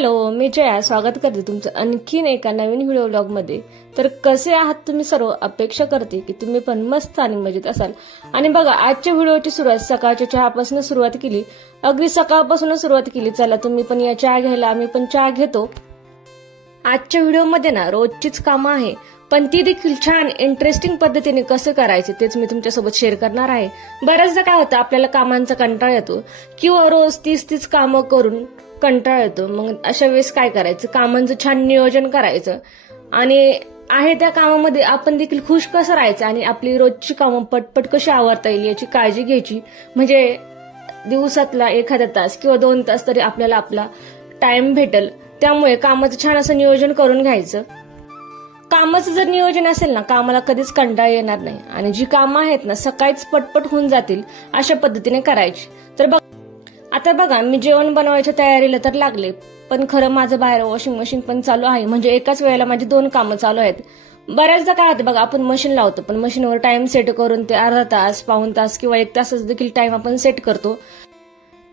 Hello, मी जया स्वागत करते तुमचं आणखीन एका नवीन व्हिडिओ व्लॉगमध्ये। तर कसे आहात तुम्ही सर्व? अपेक्षा करते की तुम्ही पण मस्त आणि मजेत असाल। आणि बघा, आजच्या व्हिडिओची सुरुवात सकाळच्या चहापासून सुरुवात केली, अगदी सकाळपासून सुरुवात केली। चला तुम्ही पण या चहा घ्यायला, आम्ही पण चहा घेतो। आजच्या व्हिडिओमध्ये ना रोजचीच कामं आहे, पण ती देखील छान इंटरेस्टिंग पद्धतीने कसं करायचं तेच मी तुमच्यासोबत शेअर करणार आहे। बऱ्याचदा काय होतं, आपल्याला कामांचा कंटाळा येतो किंवा रोज तीच कामं करून कंटाळा येतो। मग अशा वेळेस काय करायचं, कामांचं छान नियोजन करायचं आणि आहे त्या कामामध्ये आपण देखील खुश कसं राहायचं आणि आपली रोजची कामं पटपट कशी आवरता येईल याची काळजी घ्यायची। म्हणजे दिवसातला एखादा तास किंवा 2 तास तरी आपल्याला आपला टाइम भेटेल, त्यामुळे कामाचं छान असं नियोजन करून घ्यायचं। कामाचं जर नियोजन असेल ना, कामाला कधीच कंटाळा येणार नाही आणि जी कामं आहेत ना सकाळीच पटपट होऊन जातील अशा पद्धतीने करायची। तर आता बघा, मी जेवण बनवायच्या तयारीला तर लागले, पण खरं माझं बाहेर वॉशिंग मशीन पण चालू आहे। म्हणजे एकाच वेळेला माझी 2 कामं चालू आहेत। बऱ्याचदा काय होतं बघा, आपण मशीन लावतो पण मशीनवर टाइम सेट करून ते अर्धा तास, पाऊण तास किंवा 1 तासच देखील टाइम आपण सेट करतो।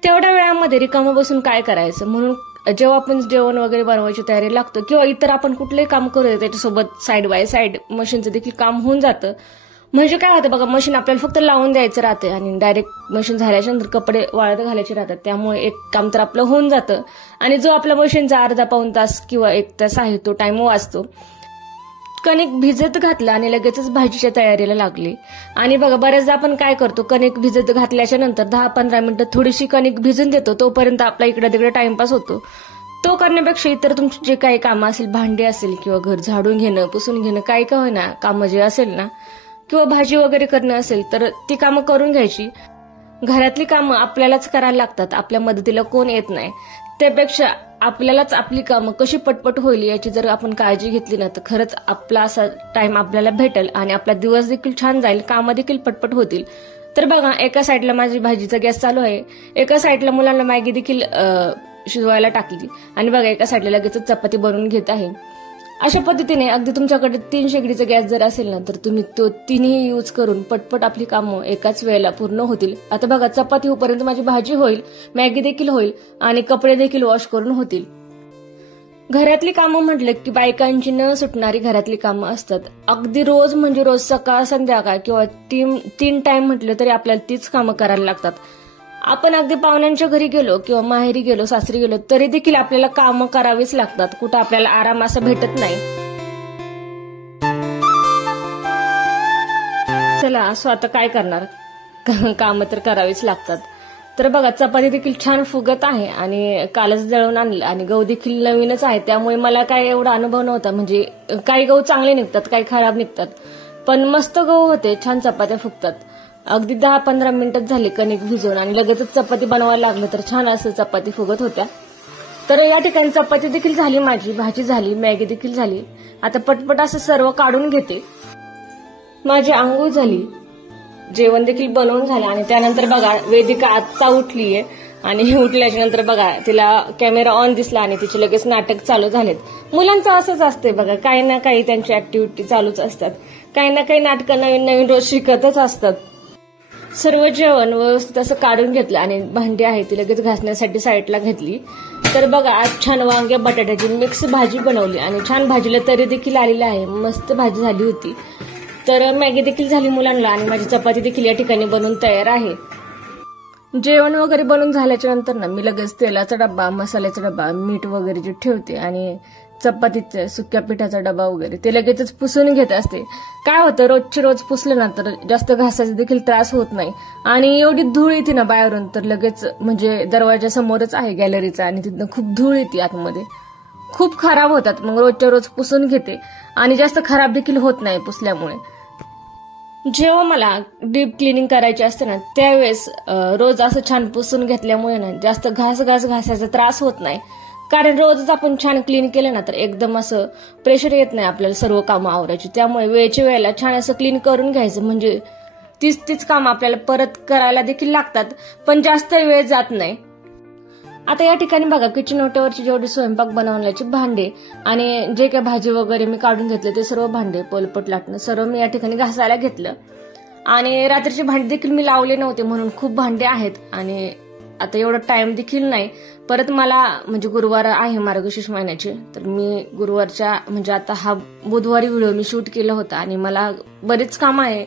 तेवढ्या वेळामध्ये रिकामं बसून काय करायचं, म्हणून जेव्हा आपण जेवण वगैरे बनवायची तयारी लागतो किंवा इतर आपण कुठलंही काम करूया त्याच्यासोबत साइड बाय साइड मशीनचं देखील काम होऊन जातं। म्हणजे काय होतं बघा, मशीन आपल्याला फक्त लावून द्यायचं राहते आणि डायरेक्ट मशीन झाल्याच्या नंतर कपडे वाळत घालायचे राहतात, त्यामुळे एक काम तर आपलं होऊन जातं आणि जो आपला मशीनचा अर्धा पाऊण तास किंवा 1 तास आहे तो टाइम वाचतो। कणिक भिजत घातलं आणि लगेचच भाजीच्या तयारीला लागली। आणि बघा, बऱ्याचदा आपण काय करतो, कणिक भिजत घातल्याच्या नंतर 10-15 मिनिटं थोडीशी कणिक भिजून देतो, तोपर्यंत आपला इकडे तिकडे टाइमपास होतो। तो करण्यापेक्षा इतर तुमची जे काही कामं असेल, भांडी असेल किंवा घर झाडून घेणं, पुसून घेणं, काय का होईना कामं जे असेल ना, किंवा भाजी वगैरे करणं असेल तर ती कामं करून घ्यायची। घरातली कामं आपल्यालाच करायला लागतात, आपल्या मदतीला कोण येत नाही। त्यापेक्षा आपल्यालाच आपली कामं कशी पटपट होईल याची जर आपण काळजी घेतली ना, तर खरंच आपला असा टाइम आपल्याला भेटेल आणि आपला दिवस देखील छान जाईल, कामं देखील पटपट होतील। तर बघा, एका साईडला माझी भाजीचा गॅस चालू आहे, एका साईडला मुलांना मॅगी देखील शिजवायला टाकली आणि बघा एका साईडला लगेच चपाती बनवून घेत आहे। अशा पद्धतीने अगदी तुमच्याकडे 3 शेगडीचा गॅस जर असेल ना, तर तुम्ही तो 3ही यूज करून पटपट आपली कामं एकाच वेळेला पूर्ण होतील। आता बघा, चपाती होईपर्यंत माझी भाजी होईल, मॅगी देखील होईल आणि कपडे देखील वॉश करून होतील। घरातली कामं म्हटलं की बायकांची न सुटणारी घरातली कामं असतात। अगदी रोज म्हणजे रोज सकाळ संध्याकाळ किंवा 3 टाइम म्हटलं तरी आपल्याला तीच कामं करायला लागतात। आपण अगदी पाहुण्यांच्या घरी गेलो किंवा माहेरी गेलो, सासरी गेलो तरी देखील आपल्याला कामं करावीच लागतात, कुठं आपल्याला आराम असं भेटत नाही। चला असं आता काय करणार, कामं तर करावीच लागतात। तर बघा, चपाती देखील छान फुगत आहे आणि कालच दळून आणलं आणि गहू देखील नवीनच आहे, त्यामुळे मला काय एवढा अनुभव नव्हता। म्हणजे काही गहू चांगले निघतात, काही खराब निघतात, पण मस्त गहू होते, छान चपात्या फुगतात। अगदी 10-15 मिनिटच झाली कणिक भिजवून आणि लगेचच चपाती बनवायला लागलं, तर छान असं चपाती फुगत होत्या। तर या ठिकाणी चपाती देखील झाली माझी, भाजी झाली, मॅगी देखील झाली। आता पटपट असं सर्व काढून घेते। माझी आंघोळ झाली, जेवण देखील बनवून झालं आणि त्यानंतर बघा, वेदिका आत्ता उठलीये आणि उठल्याच्या नंतर बघा तिला कॅमेरा ऑन दिसला आणि तिचे लगेच नाटक चालू झालेत। मुलांचं असंच असते बघा, काही ना काही त्यांची ऍक्टिव्हिटी चालूच असतात, काही ना काही नाटकं नवीन रोज शिकतच असतात। सर्व जेवण व्यवस्थित असं काढून घेतलं आणि भांडी आहे ती लगेच घासण्यासाठी साईडला घेतली। तर बघा, आज छान वांग्या बटाट्याची मिक्स भाजी बनवली आणि छान भाजीला तरी देखील आलेली आहे, मस्त भाजी झाली होती। तर मॅगी देखील झाली मुलांना आणि माझी चपाती देखील या ठिकाणी बनवून तयार आहे। जेवण वगैरे बनवून झाल्याच्या नंतर ना मी लगेच तेलाचा डब्बा, मसाल्याचा डब्बा, मीठ वगैरे जे ठेवते आणि चपातीचा सुक्या पिठाचा डबा वगैरे ते लगेचच पुसून घेत असते। काय होतं, रोजचे रोज पुसलं ना तर जास्त घासाचा देखील त्रास होत नाही आणि एवढी धूळ येते ना बाहेरून, तर लगेच म्हणजे दरवाजा समोरच आहे गॅलरीचा आणि तिथनं खूप धूळ येते आतमध्ये, खूप खराब होतात। मग रोजच्या रोज पुसून घेते आणि जास्त खराब देखील होत नाही पुसल्यामुळे। जेव्हा मला डीप क्लिनिंग करायची असते ना, त्यावेळेस रोज असं छान पुसून घेतल्यामुळे ना जास्त घासाचा त्रास होत नाही, कारण रोजच आपण छान क्लीन केलं ना तर एकदम असं प्रेशर येत नाही आपल्याला सर्व कामं आवरायची। त्यामुळे वेळच्या वेळेला छान असं क्लीन करून घ्यायचं, म्हणजे तीच कामं आपल्याला परत करायला देखील लागतात, पण जास्त वेळ जात नाही। आता या ठिकाणी बघा, किचन ओट्यावरची जेवढी स्वयंपाक बनवण्याची भांडे आणि जे काही भाजी वगैरे मी काढून घेतले ते सर्व भांडे, पोलपट लाटणं सर्व मी या ठिकाणी घासायला घेतलं। आणि रात्रीची भांडी देखील मी लावले नव्हते म्हणून खूप भांडे आहेत आणि आता एवढा टाइम देखील नाही. परत मला म्हणजे गुरुवार आहे मार्गशीर्ष महिन्याचे, तर मी गुरुवारच्या म्हणजे आता हा बुधवारी व्हिडिओ मी शूट केला होता आणि मला बरीच कामं आहे.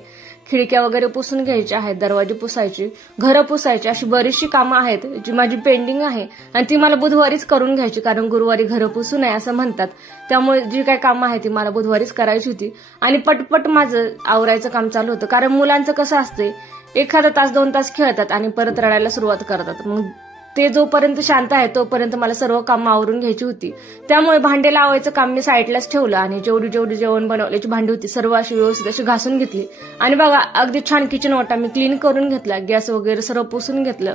खिडक्या वगैरे पुसून घ्यायच्या आहेत, दरवाजे पुसायचे, घरं पुसायची, अशी बरीचशी कामं आहेत जी माझी पेंडिंग आहे आणि ती मला बुधवारीच करून घ्यायची, कारण गुरुवारी घरं पुसू नये असं म्हणतात. त्यामुळे जी काही कामं आहे ती मला बुधवारीच करायची होती आणि पटपट माझं आवरायचं काम चालू होतं. कारण मुलांचं कसं असते, एखादा तास 2 तास खेळतात आणि परत रडायला सुरुवात करतात. मग ते जोपर्यंत शांत आहे तोपर्यंत मला सर्व कामं आवरून घ्यायची होती. त्यामुळे भांडे लावायचं काम मी साईडलाच ठेवलं आणि जेवढी जेवण बनवल्याची भांडी होती सर्व अशी व्यवस्थित अशी घासून घेतली. आणि बघा अगदी छान किचन ओटा मी क्लीन करून घेतला, गॅस वगैरे सर्व पुसून घेतलं.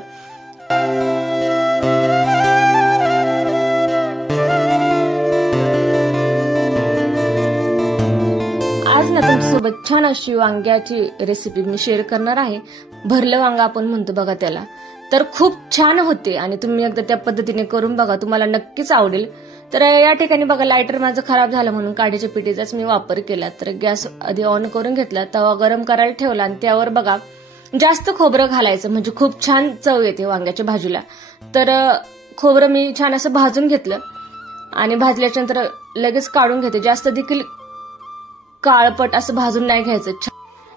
आज ना तुमच्यासोबत छान अशी वांग्याची रेसिपी मी शेअर करणार आहे. भरलं वांगा आपण म्हणतो बघा त्याला, तर खूप छान होते आणि तुम्ही एकदा त्या पद्धतीने करून बघा, तुम्हाला नक्कीच आवडेल. तर या ठिकाणी बघा लायटर माझं खराब झालं म्हणून काडीच्या पिठीचाच मी वापर केला. तर गॅस आधी ऑन करून घेतला, तवा गरम करायला ठेवला आणि त्यावर बघा जास्त खोबरं घालायचं म्हणजे खूप छान चव येते वांग्याच्या भाजीला. तर खोबरं मी छान असं भाजून घेतलं आणि भाजल्याच्या नंतर लगेच काढून घेते. जास्त देखील काळपट असं भाजून नाही घ्यायचं.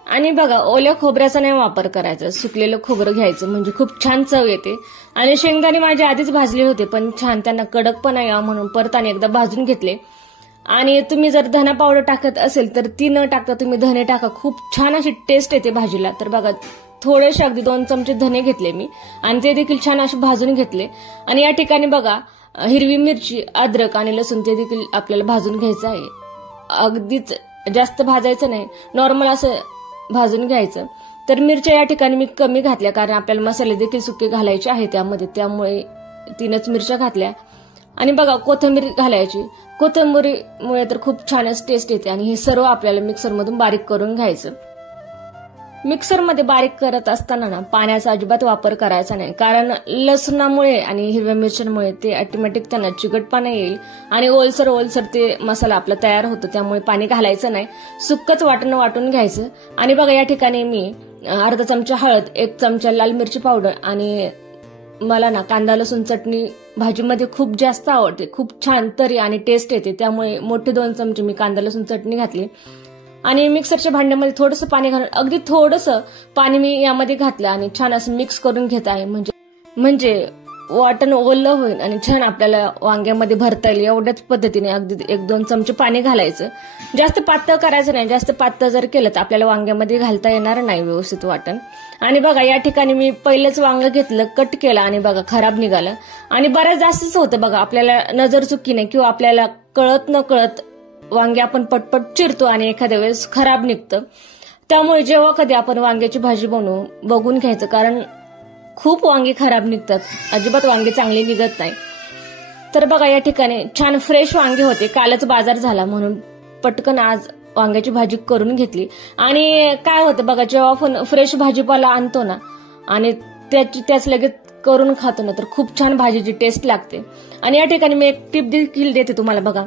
आणि बघा ओल्या खोबऱ्याचा नाही वापर करायचा, सुकलेलं खोबरं घ्यायचं म्हणजे खूप छान चव येते. आणि शेंगदाणे माझे आधीच भाजले होते पण छान त्यांना कडकपणा यावा म्हणून परत आणि एकदा भाजून घेतले. आणि तुम्ही जर धना पावडर टाकत असेल तर ती न टाकता तुम्ही धने टाका, खूप छान अशी टेस्ट येते भाजीला. तर बघा थोडेसे अगदी 2 चमचे धने घेतले मी आणि ते देखील छान असे भाजून घेतले. आणि या ठिकाणी बघा हिरवी मिरची, अद्रक आणि लसूण ते देखील आपल्याला भाजून घ्यायचं आहे. अगदीच जास्त भाजायचं नाही, नॉर्मल असं भाजून घ्यायचं. तर मिरच्या या ठिकाणी मी कमी घातल्या कारण आपल्याला मसाले देखील सुके घालायचे आहे त्यामध्ये, त्यामुळे 3च मिरच्या घातल्या. आणि बघा कोथिंबीर घालायची, कोथिंबीरीमुळे तर खूप छानच टेस्ट येते. आणि हे सर्व आपल्याला मिक्सरमधून बारीक करून घ्यायचं. मिक्सरमध्ये बारीक करत असताना ना पाण्याचा अजिबात वापर करायचा नाही, कारण लसणामुळे आणि हिरव्या मिरच्यांमुळे ते ऑटोमॅटिक त्यांना चिकटपणा येईल आणि ओलसर ते मसाला आपला तयार होतो. त्यामुळे पाणी घालायचं नाही, सुक्कच वाटून घ्यायचं. आणि बघा या ठिकाणी मी अर्धा चमचा हळद, 1 चमचा लाल मिरची पावडर आणि मला ना कांदा लसूण चटणी भाजीमध्ये खूप जास्त आवडते, खूप छान तरी आणि टेस्ट येते. त्यामुळे मोठे 2 चमचे मी कांदा लसूण चटणी घातली आणि मिक्सरच्या भांड्यामध्ये थोडंसं पाणी घालून अगदी थोडंसं पाणी मी यामध्ये घातलं आणि छान असं मिक्स करून घेत आहे. म्हणजे वाटण ओलं होईल आणि छान आपल्याला वांग्यामध्ये भरता येईल एवढ्याच पद्धतीने अगदी 1-2 चमचे पाणी घालायचं. जास्त पातळ करायचं नाही, जास्त पातळ जर केलं तर आपल्याला वांग्यामध्ये घालता येणार नाही व्यवस्थित वाटण. आणि बघा या ठिकाणी मी पहिलंच वांग घेतलं, कट केला आणि बघा खराब निघालं. आणि बऱ्याच जास्तच होतं बघा, आपल्याला नजर चुकी नाही किंवा आपल्याला कळत न कळत वांगे आपण पटपट चिरतो आणि एखाद्या वेळेस खराब निघतं. त्यामुळे जेव्हा कधी आपण वांग्याची भाजी बनवू बघून घ्यायचं, कारण खूप वांगी खराब निघतात, अजिबात वांगे चांगले निघत नाही. तर बघा या ठिकाणी छान फ्रेश वांगे होते, कालच बाजार झाला म्हणून पटकन आज वांग्याची भाजी करून घेतली. आणि काय होतं बघा, जेव्हा आपण फ्रेश भाजीपाला आणतो ना आणि त्याच लगेच करून खातो ना तर खूप छान भाजीची टेस्ट लागते. आणि या ठिकाणी मी एक टिप देखील देते तुम्हाला. बघा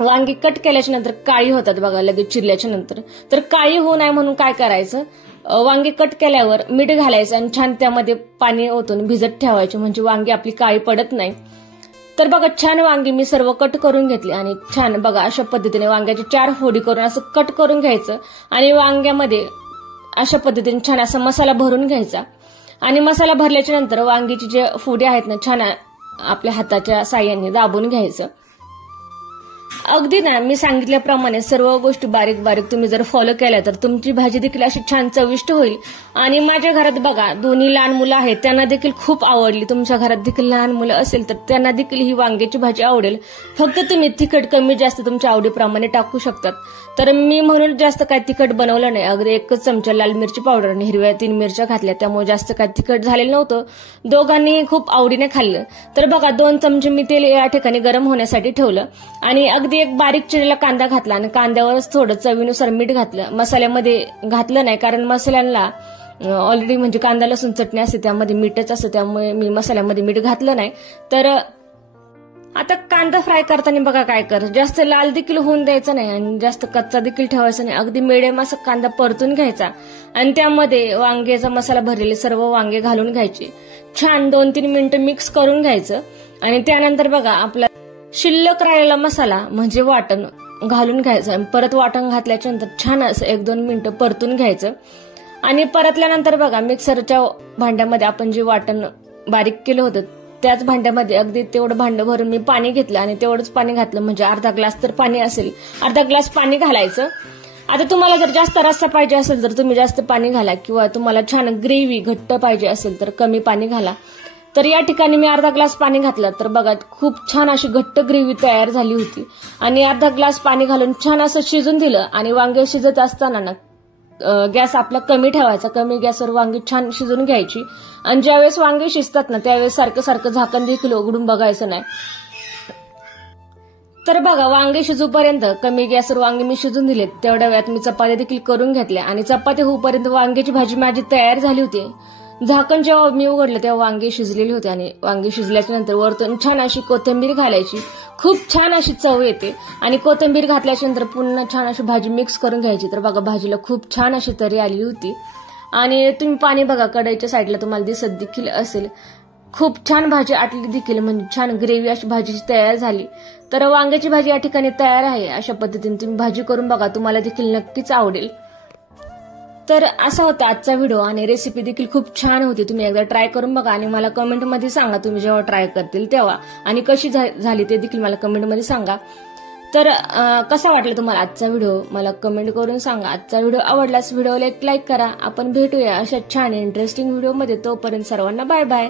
वांगी कट केल्याच्या नंतर काळी होतात बघा लगेच चिरल्याच्या नंतर, तर काळी होऊ नये म्हणून काय करायचं, वांगी कट केल्यावर मीठ घालायचं आणि छान त्यामध्ये पाणी ओतून भिजत ठेवायचे, म्हणजे वांगी आपली काळी पडत नाही. तर बघा छान वांगी मी सर्व कट करून घेतली आणि छान बघा अशा पद्धतीने वांग्याची 4 फोडी करून असं कट करून घ्यायचं आणि वांग्यामध्ये अशा पद्धतीने छान असा मसाला भरून घ्यायचा. आणि मसाला भरल्याच्या नंतर वांगीची जे फोडी आहेत ना छान आपल्या हाताच्या साह्याने दाबून घ्यायचं. अगदी ना मी सांगितल्याप्रमाणे सर्व गोष्टी बारीक बारीक तुम्ही जर फॉलो केल्या तर तुमची भाजी देखील अशी छान चविष्ट होईल. आणि माझ्या घरात बघा 2 लहान मुलं आहेत, त्यांना देखील खूप आवडली. तुमच्या घरात देखील लहान मुलं असेल तर त्यांना देखील ही वांग्याची भाजी आवडेल. फक्त तुम्ही तिखट कमी जास्त तुमच्या आवडीप्रमाणे टाकू शकतात. तर मी म्हणून जास्त काय तिखट बनवलं नाही, अगदी 1 चमचा लाल मिरची पावडर आणि हिरव्या 3 मिरच्या घातल्या, त्यामुळे जास्त काय तिखट झालेलं नव्हतं. दोघांनी खूप आवडीने खाल्लं. तर बघा 2 चमचे मी तेल या ठिकाणी गरम होण्यासाठी ठेवलं आणि अगदी एक बारीक चिरलेला कांदा घातला आणि कांद्यावरच थोडं चवीनुसार मीठ घातलं. मसाल्यामध्ये घातलं नाही कारण मसाल्यांना ऑलरेडी म्हणजे कांदा लसूण चटणी असते त्यामध्ये मीठच असतं, त्यामुळे मी मसाल्यामध्ये मीठ घातलं नाही. तर आता कांदा फ्राय करताना बघा काय कर, जास्त लाल देखील होऊन द्यायचा नाही आणि जास्त कच्चा देखील ठेवायचा नाही. अगदी मिडियम असा कांदा परतून घ्यायचा आणि त्यामध्ये वांग्याचा मसाला भरलेले सर्व वांगे घालून घ्यायचे. छान 2-3 मिनिटं मिक्स करून घ्यायचं आणि त्यानंतर बघा आपला शिल्लक राहिलेला मसाला म्हणजे वाटण घालून घ्यायचं. परत वाटण घातल्याच्या नंतर छान असं 1-2 मिनिटं परतून घ्यायचं आणि परतल्यानंतर बघा मिक्सरच्या भांड्यामध्ये आपण जे वाटण बारीक केलं होतं त्याच भांड्यामध्ये अगदी तेवढं भांडं भरून मी पाणी घेतलं आणि तेवढंच पाणी घातलं, म्हणजे अर्धा ग्लास तर पाणी असेल, अर्धा ग्लास पाणी घालायचं. आता तुम्हाला जर जास्त रस्सा पाहिजे असेल तर तुम्ही जास्त पाणी घाला किंवा तुम्हाला छान ग्रेव्ही घट्ट पाहिजे असेल तर कमी पाणी घाला. तर या ठिकाणी मी अर्धा ग्लास पाणी घातलं तर बघा खूप छान अशी घट्ट ग्रेव्ही तयार झाली होती आणि अर्धा ग्लास पाणी घालून छान असं शिजून दिलं. आणि वांगे शिजत असताना ना गॅस आपला कमी ठेवायचा, कमी गॅसवर वांगी छान शिजून घ्यायची आणि ज्यावेळेस वांगी शिजतात ना त्यावेळेस सारखं सारखं झाकण देखील उघडून बघायचं नाही. तर बघा वांगे शिजूपर्यंत कमी गॅसवर वांगे मी शिजून दिलेत, तेवढ्या वेळात मी चपात्या देखील करून घेतल्या आणि चपात्या होऊपर्यंत वांग्याची भाजी माझी तयार झाली होती. झाकण जेव्हा मी उघडलं तेव्हा वांगे शिजलेले होते आणि वांगे शिजल्याच्या नंतर वरतून छान अशी कोथिंबीर घालायची, खूप छान अशी चव येते. आणि कोथिंबीर घातल्याच्या नंतर पुन्हा छान अशी भाजी मिक्स करून घ्यायची. तर बघा भाजीला खूप छान अशी तरी आलेली होती आणि तुम्ही पाणी बघा कढईच्या साईडला तुम्हाला दिसत देखील असेल. खूप छान भाजी आटली देखील, म्हणजे छान ग्रेव्ही अशी भाजीची तयार झाली. तर वांग्याची भाजी या ठिकाणी तयार आहे. अशा पद्धतीने तुम्ही भाजी करून बघा, तुम्हाला देखील नक्कीच आवडेल. तर असा होता आजचा व्हिडिओ आणि रेसिपी देखील खूप छान होती. तुम्ही एकदा ट्राय करून बघा आणि मला कमेंटमध्ये सांगा तुम्ही जेव्हा ट्राय करतील तेव्हा, आणि कशी झाली ते देखील मला कमेंटमध्ये सांगा. तर कसा वाटला तुम्हाला आजचा व्हिडिओ मला कमेंट करून सांगा. आजचा व्हिडिओ आवडल्यास व्हिडिओला एक लाईक करा. आपण भेटूया अशा छान इंटरेस्टिंग व्हिडिओमध्ये. तोपर्यंत सर्वांना बाय बाय.